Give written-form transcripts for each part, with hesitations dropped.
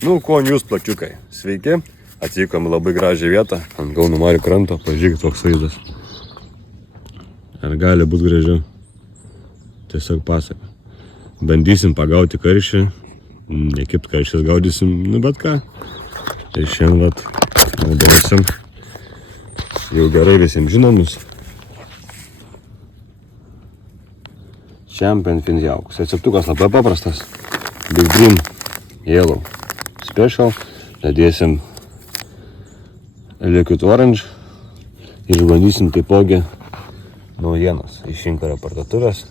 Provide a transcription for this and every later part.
Nu, ko jūs plačiukai. Sveiki, atvykom į labai gražią vietą, ant Kauno Marių kranto, pažiūrėkit toks vaizdas. Ar gali būti gražiau? Tiesiog pasaka. Bandysim pagauti karšį, nekipt karšės gaudysim, nu bet ką. Ir šiandien vat naudosim jau gerai visiems žinomus Champion Fin jaukus. Receptukas labai paprastas. Big Dream Yellow Special. Dadėsim Liquid Orange. Ir išbandysim taipogi naujienas iš Inkario parduotuvės.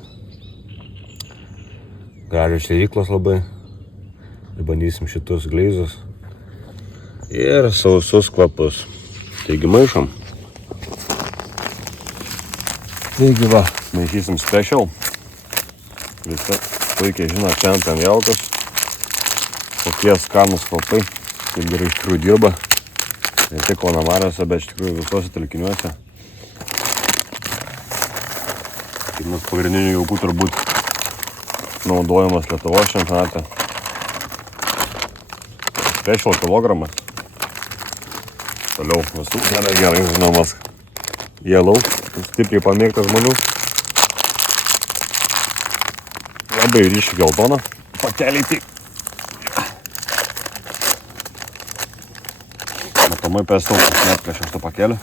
Gražios šėryklos labai. Ir bandysim šitus gleizus. Ir sausus kvapus. Taigi maišom. Taigi va, maišysim Special. Visi puikiai žino Champion jaukas. Kokie skanus kvapai. Kaip gerai iš tikrųjų dirba. Ne tik Kauno Mariose, bet iš tikrųjų visuose telkiniuose. Vienas pagrindinių jaukų turbūt naudojamas Lietuvos čempionate. Special kilogramas. Toliau visų gerai žinomas Yellow. Stipriai pamėgtas žmonių. Labai ryški geltona. Pakeliai tai. Matomai pėstau, net prieš šitą pakelį.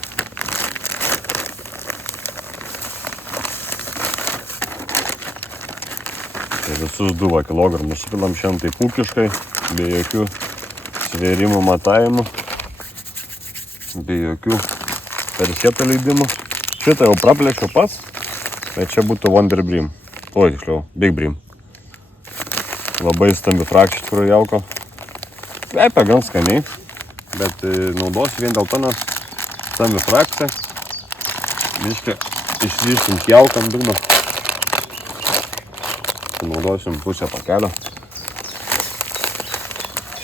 Tai visus 2 kilogramus supilam šiandien taip ūkiškai, be jokių svėrimų matavimų, be jokių peršėto leidimų. Šitą jau praplėšiau pats, tai čia būtų Wonder Bream. Oi, tiksliau, Big Bream. Labai stambi frakcija iš tikrųjų jauko. Kvepia gan skaniai, bet naudosiu vien dėl to, nes stambi frakcija. Biškai išryškint jauką ant dugno. Naudosim pusę pakelio.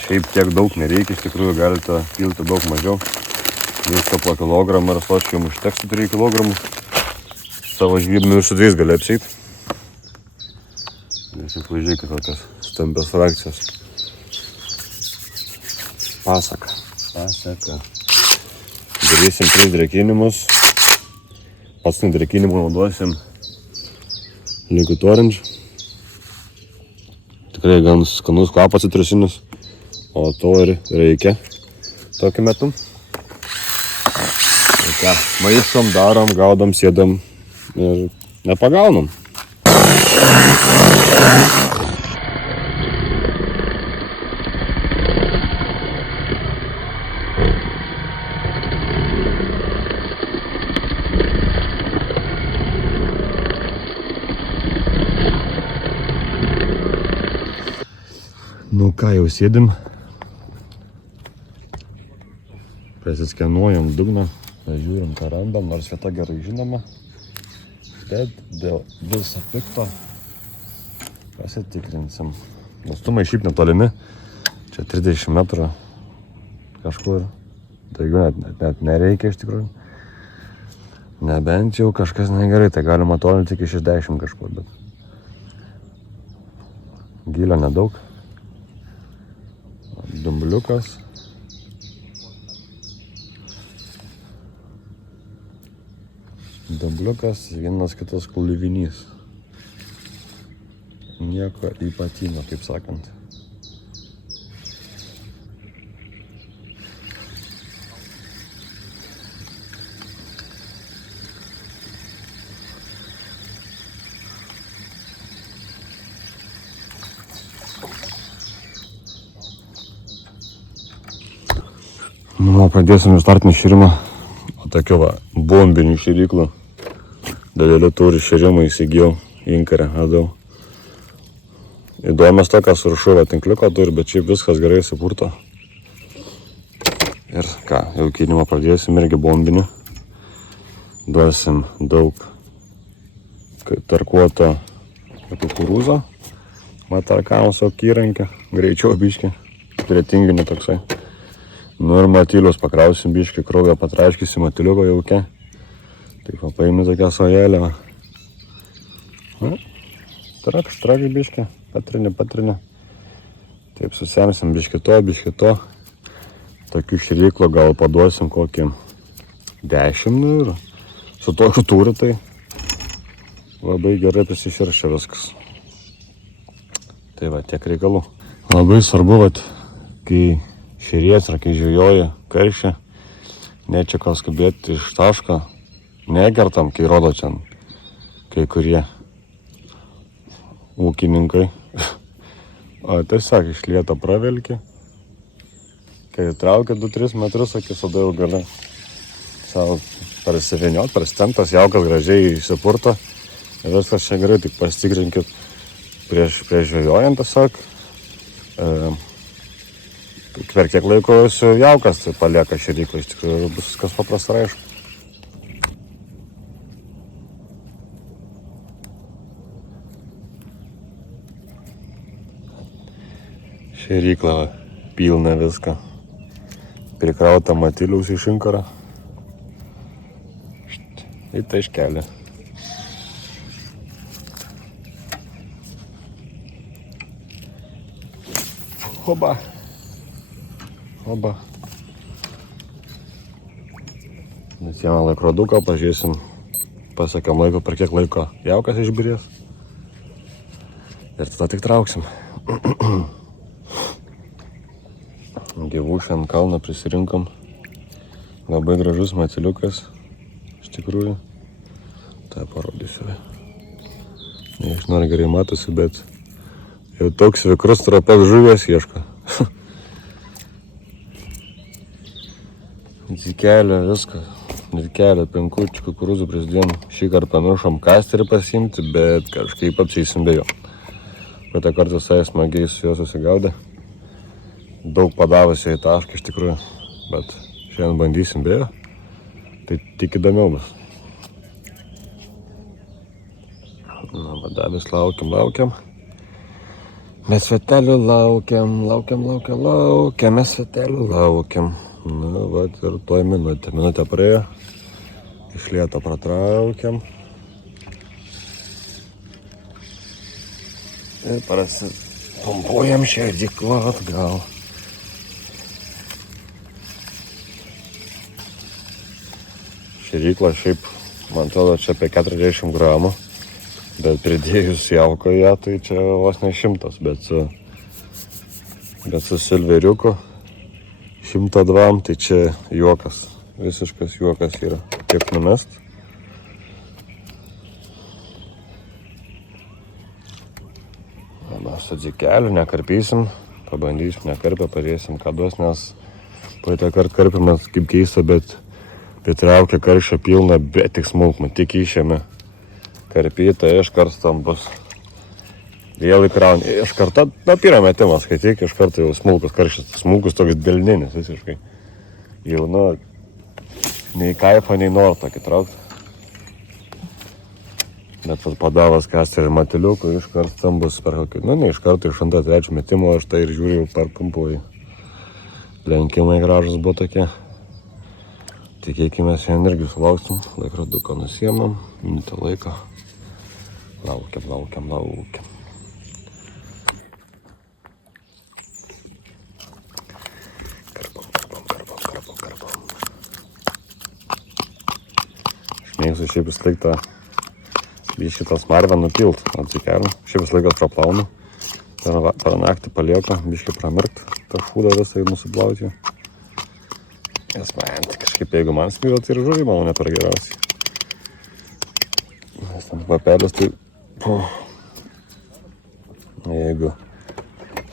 Šiaip tiek daug nereikia, iš tikrųjų galite pilti daug mažiau. Visko po kilogramą ir sočiai jums užteks 3 kilogramų. Savo žvybimi ir su 2 gali apseit. Tiesiog važiuokit tokias stambios frakcijos. Pasaka. Darysim 3 drėkinimus. Paskutinį drėkinimą naudosim Liquid Orange. Tikrai gan skanus kvapas citrusinius, o to ir reikia tokiu metu. Tai ką, maišom, darom, gaudom, sėdam ir nepagaunam. Nu ką, jau sėdim. Pasiskenuojam dugną, žiūrim ką randam, nors vieta gerai žinoma. Bet dėl viso pikto pasitikrinsim. Atstumai šiaip netolimi. Čia 30 metrų kažkur. Daugiau net nereikia iš tikrųjų. Nebent jau kažkas negerai, tai galima tolinti iki 60 kažkur, bet gylio nedaug. Dumbliukas. Dumbliukas, vienas kitas kulvinys. Nieko ypatingo, kaip sakant. Nu, pradėsim startinį šėrimą. O tokiu va, bombinių šėryklų. Didelių turi šėrimą įsigijau. Inkarę radau. Įdomias tokias rušuvę tinkliuko turi, bet šiaip viskas gerai supurto. Ir ką, jau kėlimą pradėsim irgi bombinių. Duosim daug tarkuoto kukurūzo. Matarkamso įrankio, greičiau biškį. Prie tinginį toksai. Nu ir matilius pakrausim biškį, kraują patraškysim matiliuko jaukia. Taip va, paimi tokią sojelę. Trakš biškį, patrinė. Taip susemsim biškito. Tokių šėryklų gal paduosim kokį 10 ir su tokiu tūriu tai labai gerai prisiširšia viskas. Tai va, tiek reikalų. Labai svarbu, vat, kai šėries ar kai žvejoji karšį, ne čia ką skubėti iš taško, negertam, kai rodo čia kai kurie ūkininkai. O tiesiog iš lėto pravelki, kai traukia 2-3 metrus, akis tada jau gali savo parsiviniot, prasitemtas, jaukas gražiai įsipurto. Ir viskas čia gerai, tik pasitikrinkit prieš žvejojant tiesiog. Per kiek laiko jūsų jaukas palieka šėryklą, iš tikrųjų bus viskas paprasta ir aišku. Šėryklą pilna viską. Prikrauta matiliaus iš inkaro. Į taškelį. Oba. Nesiemą laikroduką, pažiūrėsim, pasakiam laiko, per kiek laiko jaukas išbirės. Ir tada tik trauksim. Gyvų šiandien kalną prisirinkom. Labai gražus matiliukas. Iš tikrųjų. Tai parodysiu. Nežinau, ar gerai matosi, bet jau toks vikrus trapės žuvės ieško. Dzikelio, viską. Dzikelio, penkučių, kukurūzų prisidėjom. Šį kartą pamiršom kasterį pasiimti, bet kažkaip apseisim be jo. Praeitą kartą visai smagiai su juo susigaudė. Daug padavusi į tašką iš tikrųjų, bet šiandien bandysim be jo. Tai tik įdomiau bus. Na, vadavės laukiam. Mes svetelių laukiam, mes svetelių laukiam. Na, vat ir toj minutė praėjo. Iš lėto pratraukiam. Ir prasipumpuojam šėryklą atgal. Šėrykla šiaip, man atrodo, čia apie 40 gramų, bet pridėjus jauko ją, tai čia vos ne 100, bet su silveriuku 102, tai čia juokas, visiškas juokas yra, kaip numest. Mes su dzikeliu nekarpysim, pabandysim nekarpę, pažiūrėsim ką duos, nes praeitą kartą karpimas kaip keista, bet pritraukia karščio pilną, bet tik smulkmą, tik išėmė karpytą, iškart stambus. Vėl įkrauni, iškart, na pirmą metimą skaityk, iškart jau smulkus karščias, smulkus toks delninis visiškai. Jau, nu, nei kaifą, nei norą tokį traukti. Bet padavęs kasterį matiliukų, iškart stambus per kokį, nu ne iškart, iš 2-3 metimo, aš tai ir žiūrėjau per pumpuoju. Lenkimai gražus buvo tokie. Tikėkime, šiandien irgi sulauksim, laikroduką nusiemam, minutę laiko. Laukiam. Karpam. Aš mėgstu šiaip vis laik tą šitą smarvę nupilt ant dzikelių. Šiaip vis laikas praplaunu. Per naktį palieku, biškį pramirkt, tą šūdą visai nusiplauti. Nes man kažkaip, jeigu man smirda, tai ir žuvį manau ne per geriausiai. Nes tam papelis, tai jeigu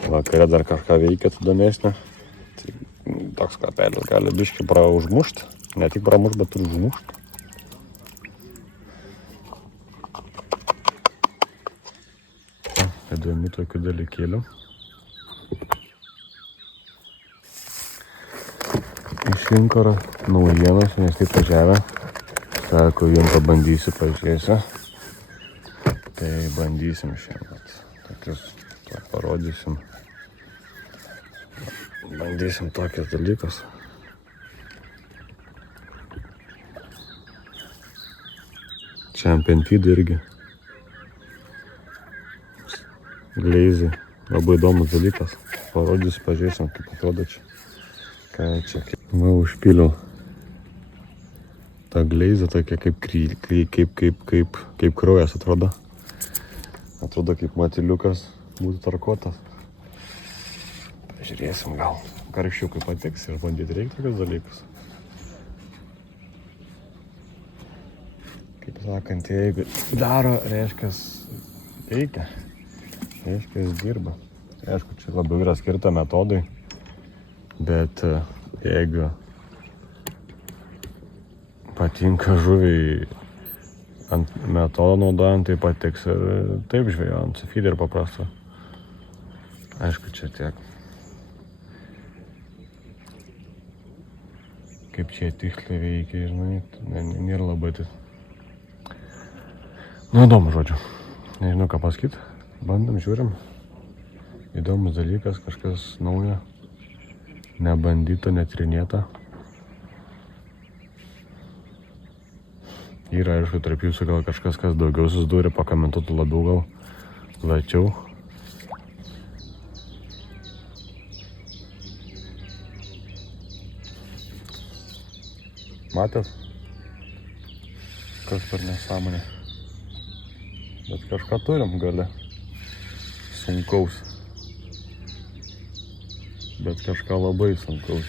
vakare dar kažką veikia įdomesnio, tai toks papelis gali biškį užmušti. Ne tik pramušti, bet ir užmušti. Įdomių tokių dalykėlių. Iš inkaro naujienos, nes taip važiavę. Sako, jums pabandysiu, pažiūrėsiu. Tai bandysim šiandien. Tokius parodysim. Bandysim tokius dalykus. Čia ant pentydų irgi. Gleizi. Labai įdomus dalykas. Parodysiu, pažiūrėsim, kaip atrodo čia. Ką čia. Va, užpiliau tą gleizą tokia kaip kraujas atrodo. Atrodo kaip matiliukas būtų tarkuotas. Pažiūrėsim, gal karščiukai patiks ir bandyti reikia tokius dalykus. Kaip sakant, jeigu daro, reiškia veikia, reiškia dirba. Aišku, čia labiau yra skirta metodai, bet jeigu patinka žuviai ant metodo naudojant, tai patiks ir taip žvejojant su feeder paprastu. Aišku, čia tiek. Kaip čia tiksliai veikia, žinai, nėra labai tai. Nu, įdomu, žodžiu. Nežinau, ką pasakyti. Bandom, žiūrim. Įdomus dalykas, kažkas naujo. Nebandyta, netrinėta. Yra, aišku, tarp jūsų gal kažkas, kas daugiau susidūrė, pakomentuotų labiau gal plačiau. Matėt? Kas per nesąmonė. Bet kažką turim gale. Sunkaus. Bet kažką labai sunkaus.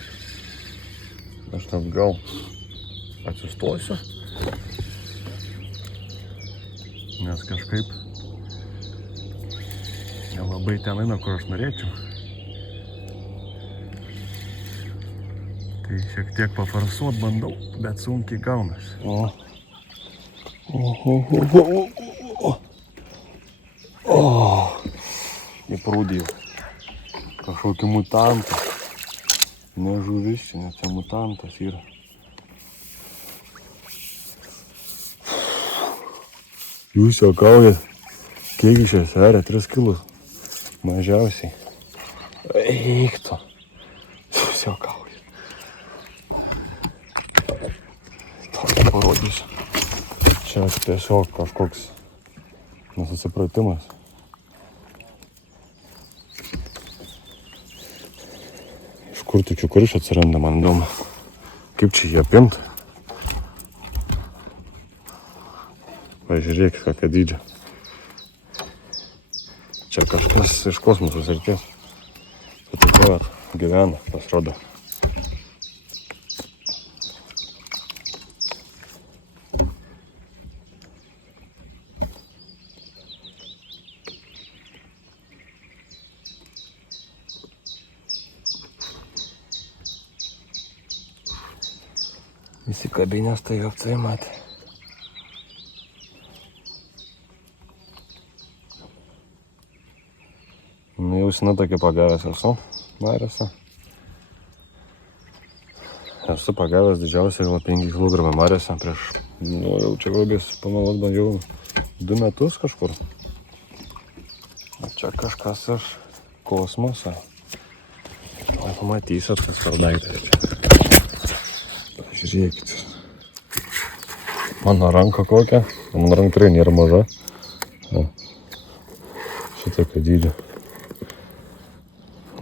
Aš net gal atsistosiu. Nes kažkaip nelabai ten eina, kur aš norėčiau. Tai šiek tiek pafarsuot bandau, bet sunkiai gaunasi. Įprūdėjau. Kažkokį mutantą. Ne žuvis čia, net čia mutantas yra. Jūs juokaujat, kiek čia sveria, 3 kilus. Mažiausiai. Eikto. Jūs juokaujat. Tokį parodysiu. Čia tiesiog kažkoks nesusipratimas. Iš kur tokių karšių atsiranda, man įdomu. Kaip čia jie apimt? Pažiūrėkit, kokia dydžia. Čia kažkas iš kosmoso srities. Tai tokie vat gyvena, pasirodo. Įsikabinęs tai aptai matė. Nu, jau sena tokia pagavęs esu mariose. Esu pagavęs didžiausią gal 5 kg mariose prieš, nu, jau čia galbės pameluot bandžiau 2 metus kažkur. O čia kažkas iš kosmoso. O pamatysit, kas per daiktas čia. Pažiūrėkit. Mano ranka kokia. Mano ranka tikrai nėra maža. Šitokio dydžio.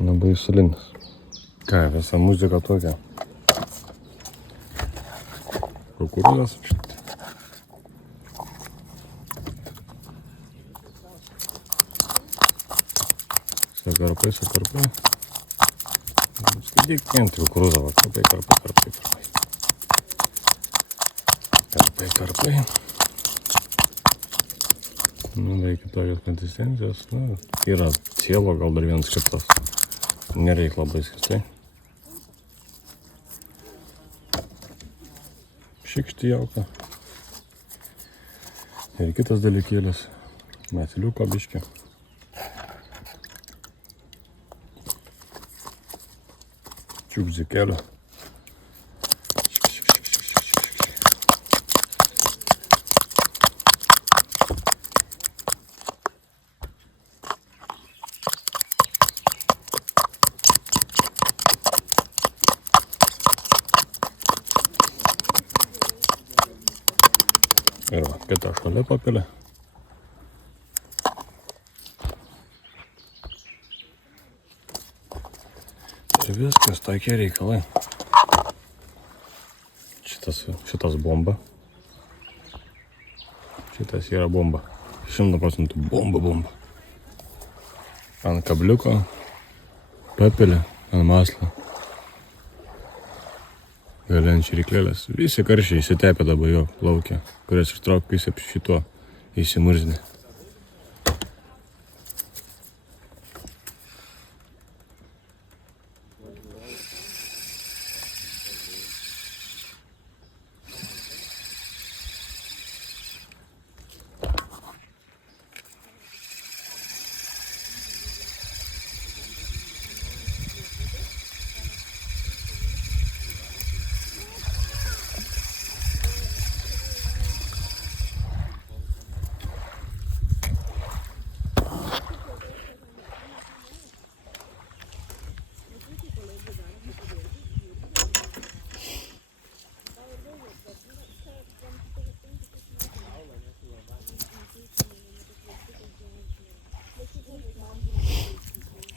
Labai sulinis. Ką, visa muzika tokia. Kukurūzas. Sakarpai. Skaityk vien tik kukurūzą, va, karpai. Karpai. Nu, reikia tokios konsistencijos. Nu, yra cielo, gal dar vienas kitas. Nereik labai skistai. Šikšti jauka. Ir kitas dalykėlis. Matiliuko biškį. Čiupzikėlio. Ir va, kitą šalia papilė. viskas, tokie reikalai. Šitas bomba. Šitas yra bomba. 100% bomba. Ant kabliuko, papilė, ant maslo. Gali ant širiklėlės. Visi karšiai įsitepė dabar jo laukia, kurias ištrauk visi šituo įsimurzdi.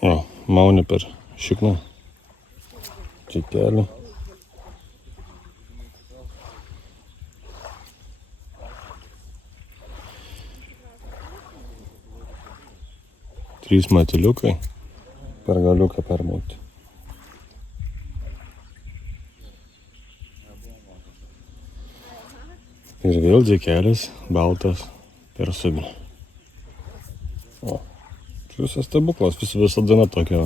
Jo, mauni per šikną, čikelį. Trys matiliukai per galiuką permauti. Ir vėl džekelis baltas per subinį. O. Visas stebuklas, visa diena tokia.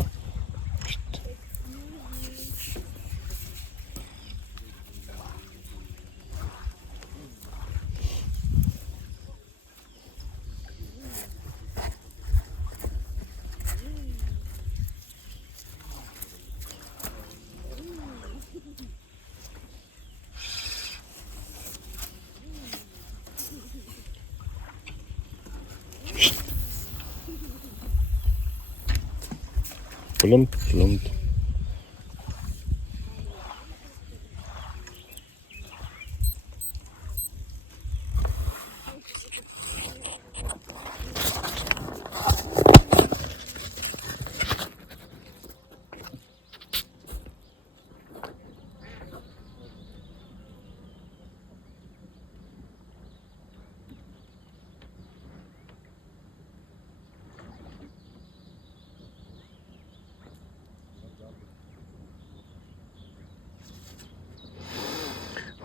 Plumpt.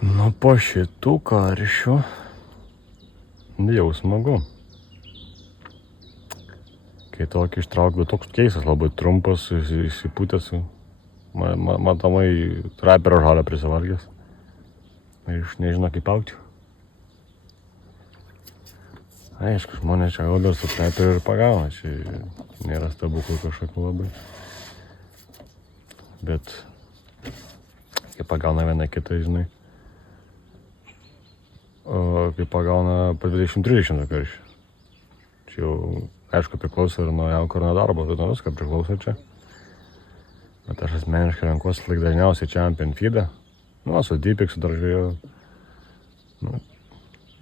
Nu, po šitų karšių jau smagu. Kai tokį ištrauk, bet toks keistas, labai trumpas, įsipūtęs. Matomai traperio žalio prisivalgęs. Iš nežino kaip aukti. Aišku, žmonės čia gaudo su traperiu ir pagauna. Čia nėra stebuklų kažkokių labai. Bet kai pagauna vieną kitą, žinai. O kai pagauna po 20-30 karšių. Čia jau, aišku, priklauso ir nuo jauko ir nuo darbo, bet nuo viską priklauso čia. Bet aš asmeniškai renkuosi laik dažniausiai Champion feedą. Nu, su Deepexu dar žiūrėjau. Nu,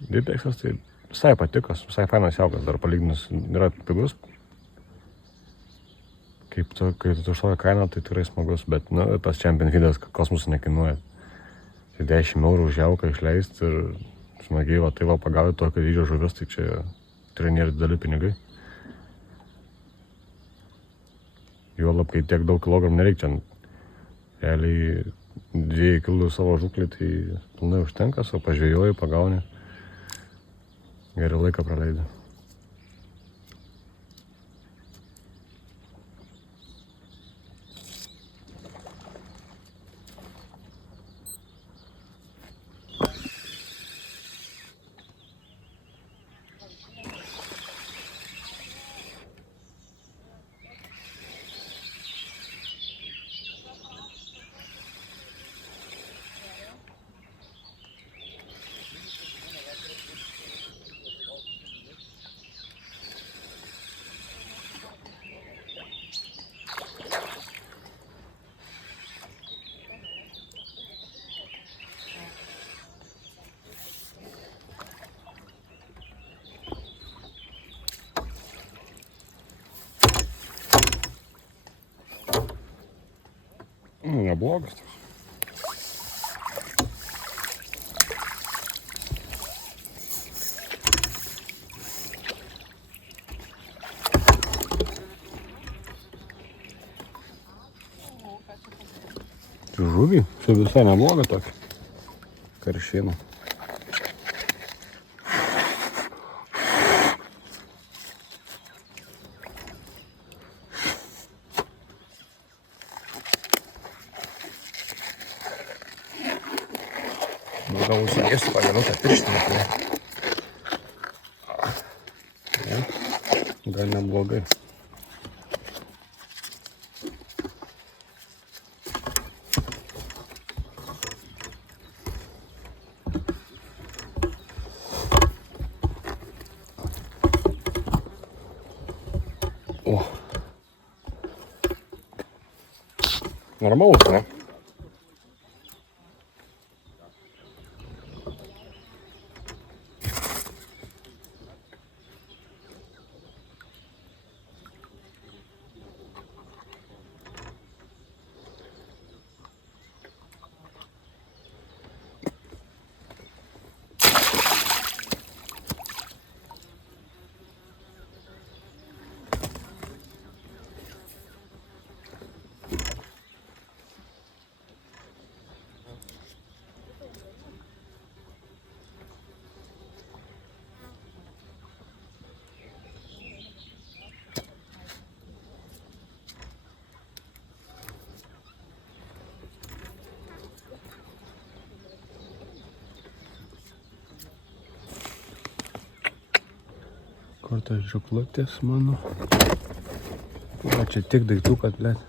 Deepexas tai visai patiko, visai fainas jaukas, dar palyginus yra pigus. Kai tu užtoja kainą, tai tikrai smagus, bet nu, tas Champion feedas kosmosų nekainuoja. Tai 10 eurų už jauką išleisti ir smagiai, va, tai va, pagauti tokio dydžio žuvis, tai čia tikrai nėra dideli pinigai. Juolab, kai tiek daug kilogramų nereikia, realiai 2 kilų savo žuklį, tai pilnai užtenka, o pažvėjoji, pagauni, gerą laiką praleidai. Neblogas. Žuvį, čia visai nebloga tokia. Karšina. Gal užsidėsiu pagaliau tą pirštinę. Gal neblogai. O. Normalus, ne? Kur tas žuklutės mano? O čia tik daiktų, kad blėt.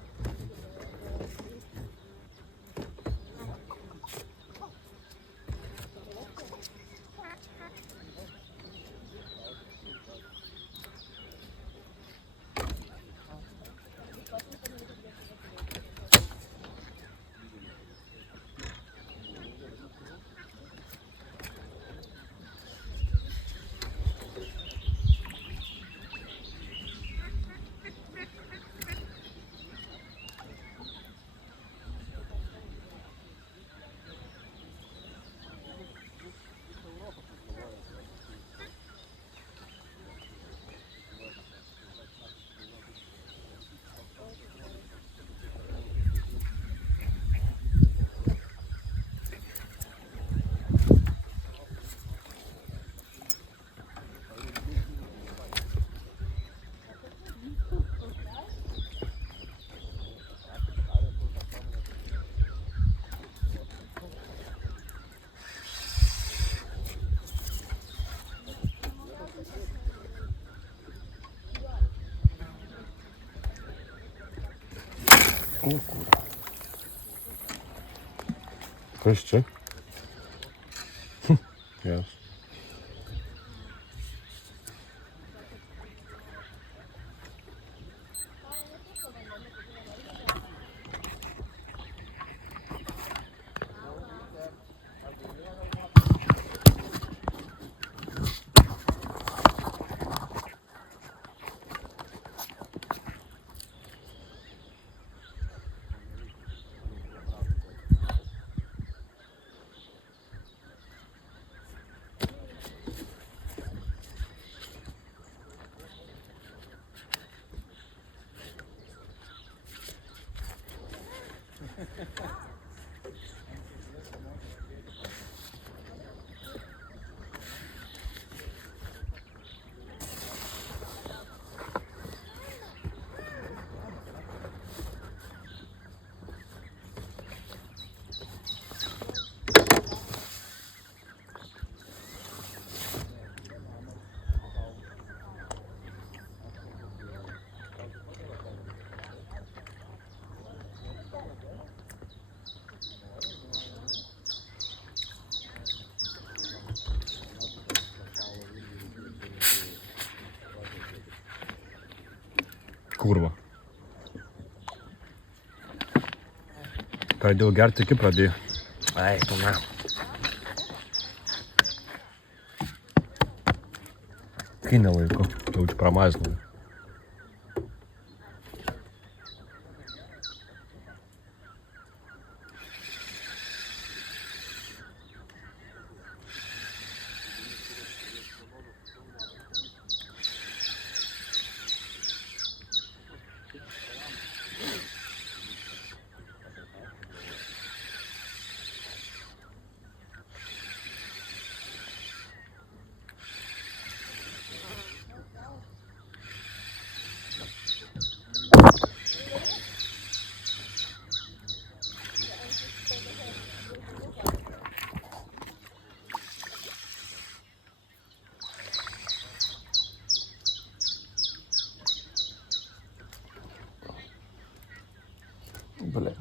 O kur. Kas čia? Jas. Kurva. Pradėjau gerti, iki pradėjau. Ai, tu ne. Kai nelaiku, jaučiu pramazinau. Бля.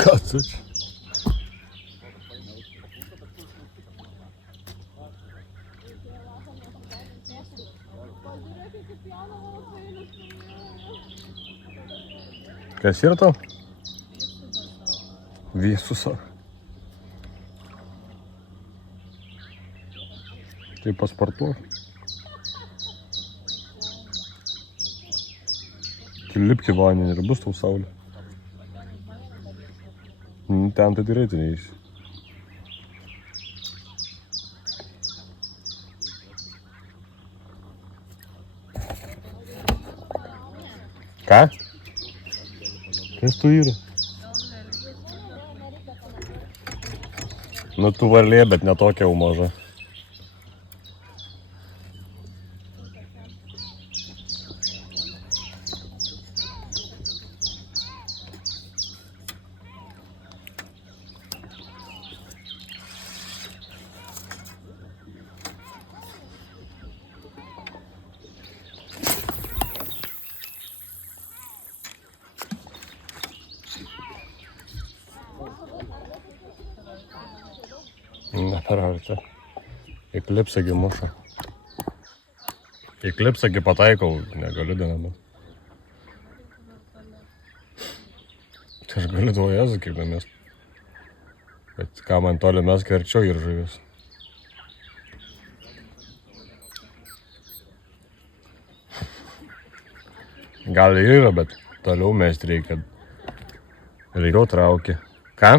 Кацач. Kas yra tau? Viesusa. Tai pasportuok. Lipk į vandenį ir bus tau saulė. Ten tai tikrai neįsi. Ką? Kas tu yra? Nu tu varlė, bet ne tokia jau maža. Ne per arti. Į klipsą muša. Į klipsą pataikau, negaliu diename. Tai aš galiu dvojas, kaip nemės. Bet ką man toli mes kerčiau ir žuvis. Gal ir yra, bet toliau mest reikia. Ilgiau traukia. Ką?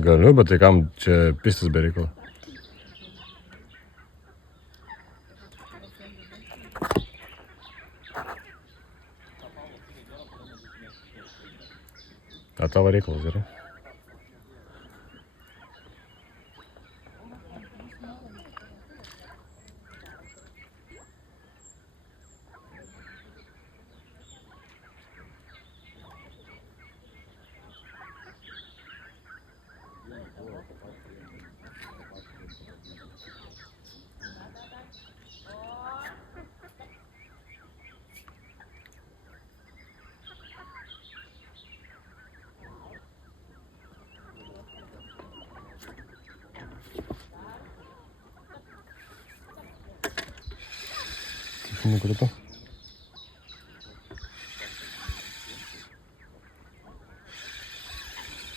Galiu, bet tai kam čia pistis be reikalo? A tavo reikalas yra? Nukrito.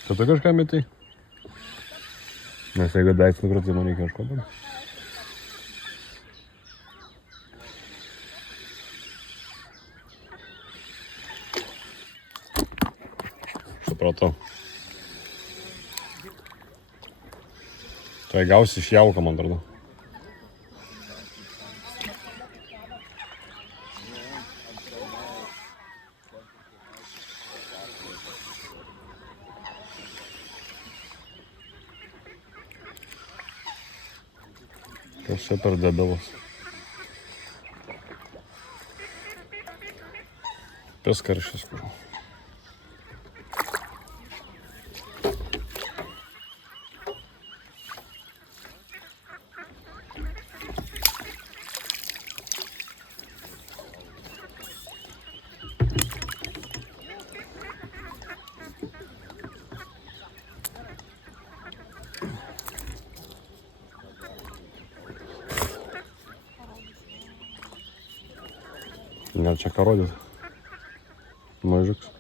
Tu kažką metai? Nes jeigu daiktas nukrito, tai man reikia kažko daryti. Supratau. Tai gausi iš jauko, man atrodo. Kas čia per debilas? Piskaršis kur. Gal čia ką rodyt. Mažiuks.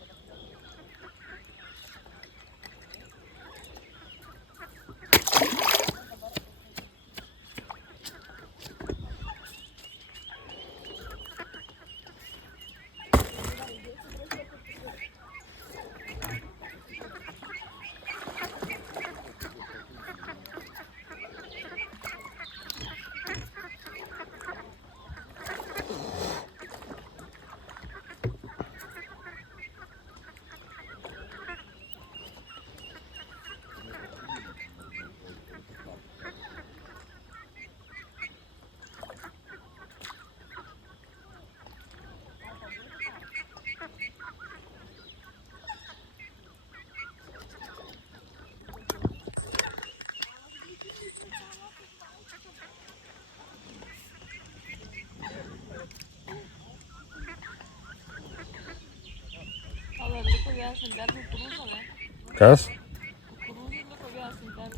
Kas?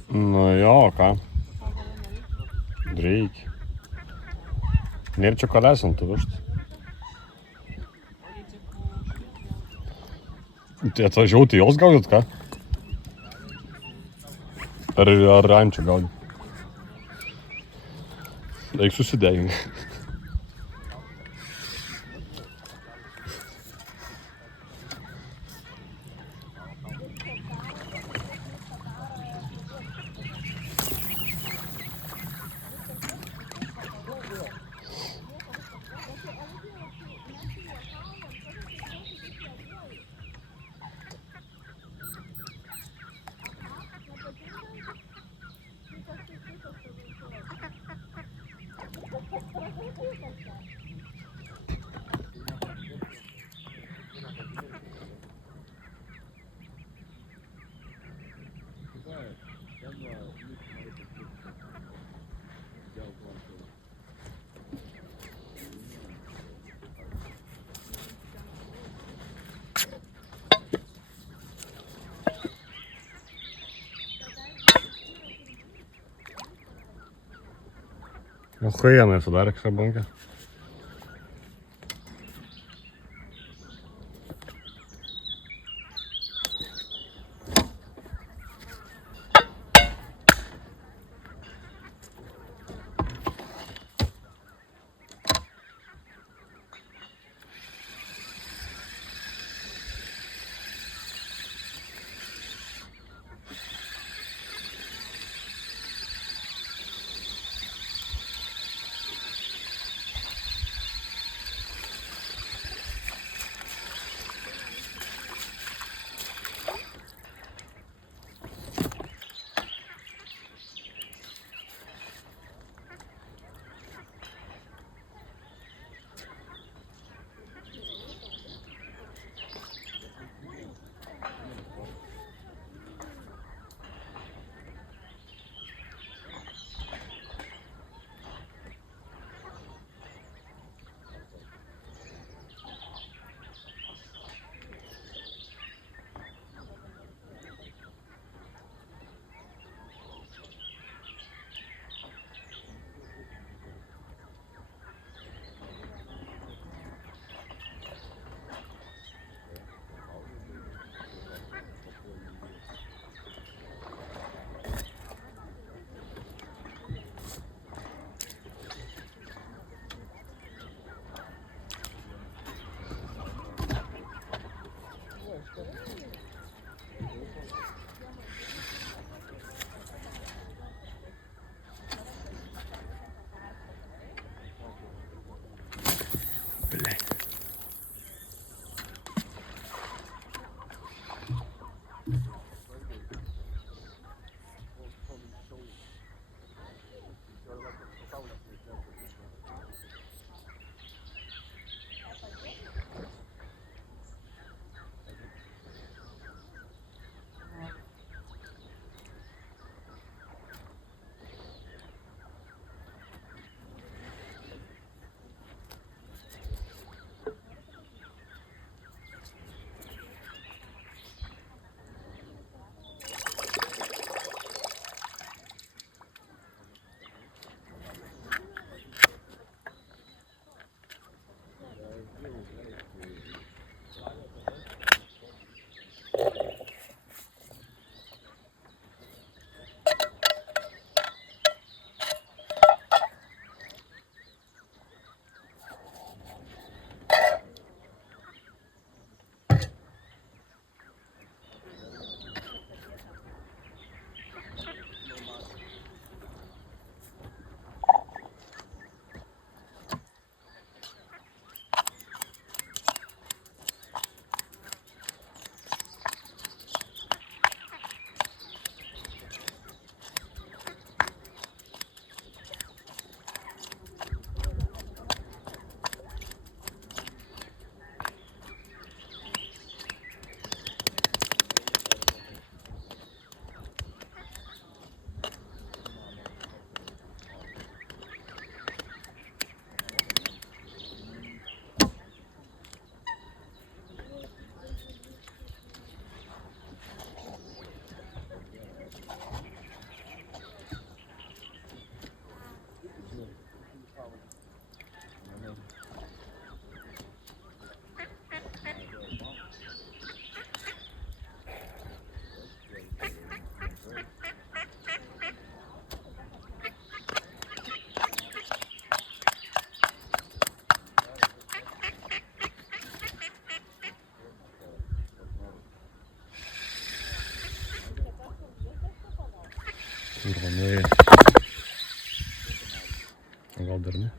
Nu jo, ką? Reikia. Nėra čia kalesintų vištų. Tai atvažiuoti jos gaudyt, ką? Ar ančių gaudyt? Eik susidegink. Охуєнно сюди, шабанка. Granai. Gal dar ne?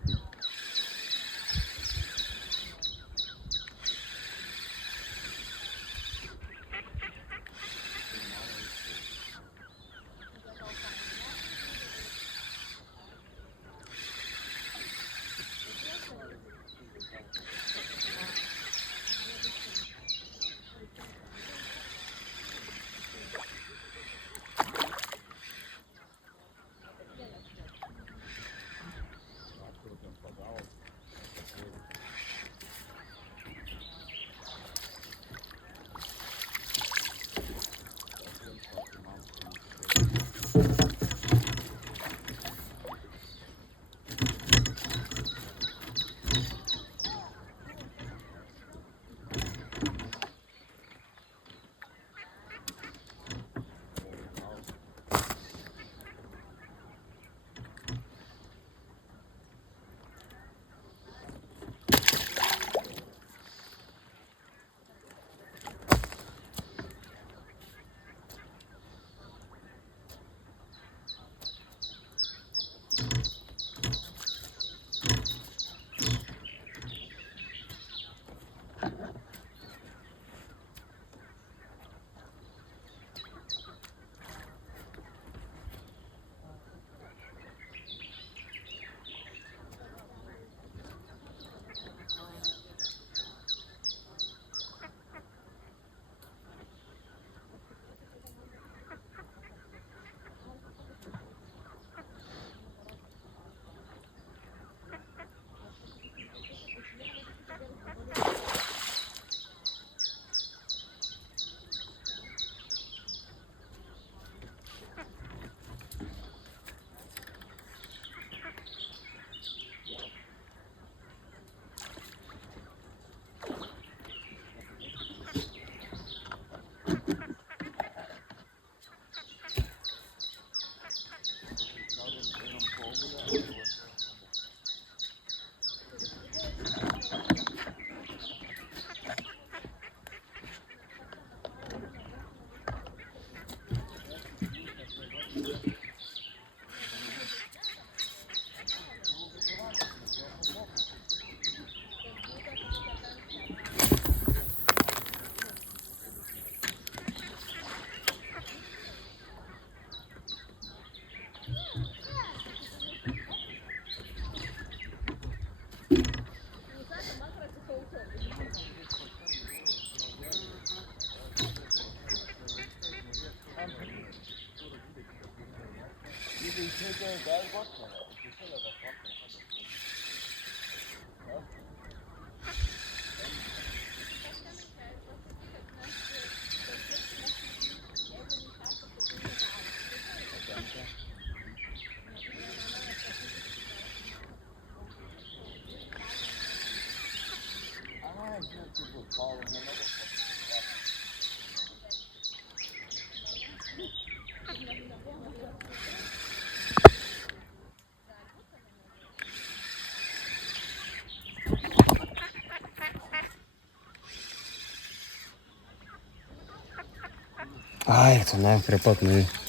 Ai, tenai prie pat nuėjai.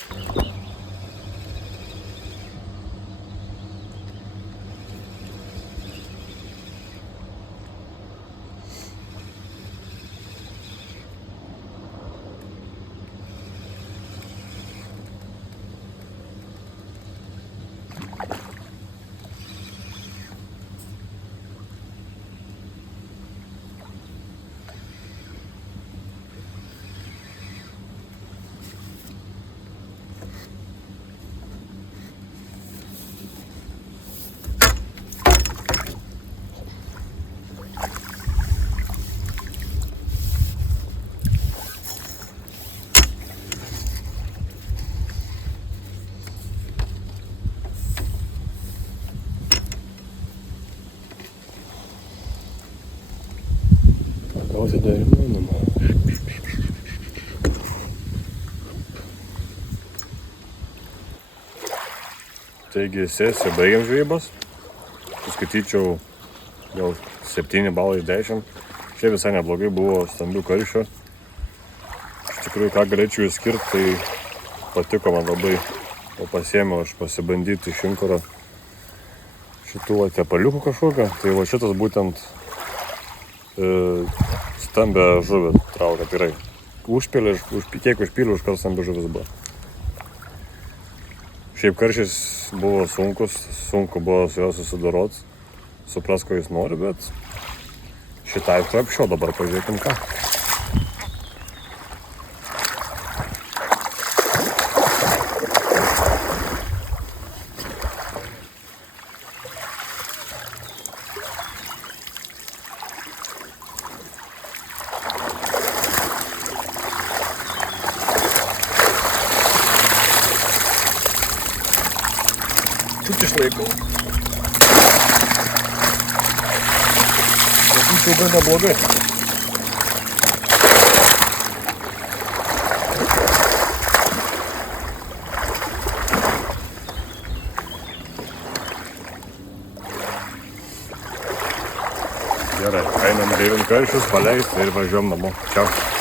Gauti dar įmanoma. Taigi sesiją baigiam žvejybos. Suskaityčiau gal 7 balai iš 10. Čia visai neblogai buvo stambių karšių. Iš tikrųjų, ką galėčiau išskirti, tai patiko man labai O pasiėmiau aš pasibandyti iš inkaro šitų tepaliukų kažkokio. Tai va šitas būtent stambę žuvį traukia tikrai. Užpėlė, kiek užpėlė, užkart stambę žuvis buvo. Šiaip karšiais buvo sunku buvo su juo susidorot, supras, ko jis nori, bet šitai apšio dabar pažiūrėkim ką. Тут išlaikau. Sakyčiau, gan neblogai. Gerai, einam gaivint karšius, paleist ir važiuom namo. Čiau.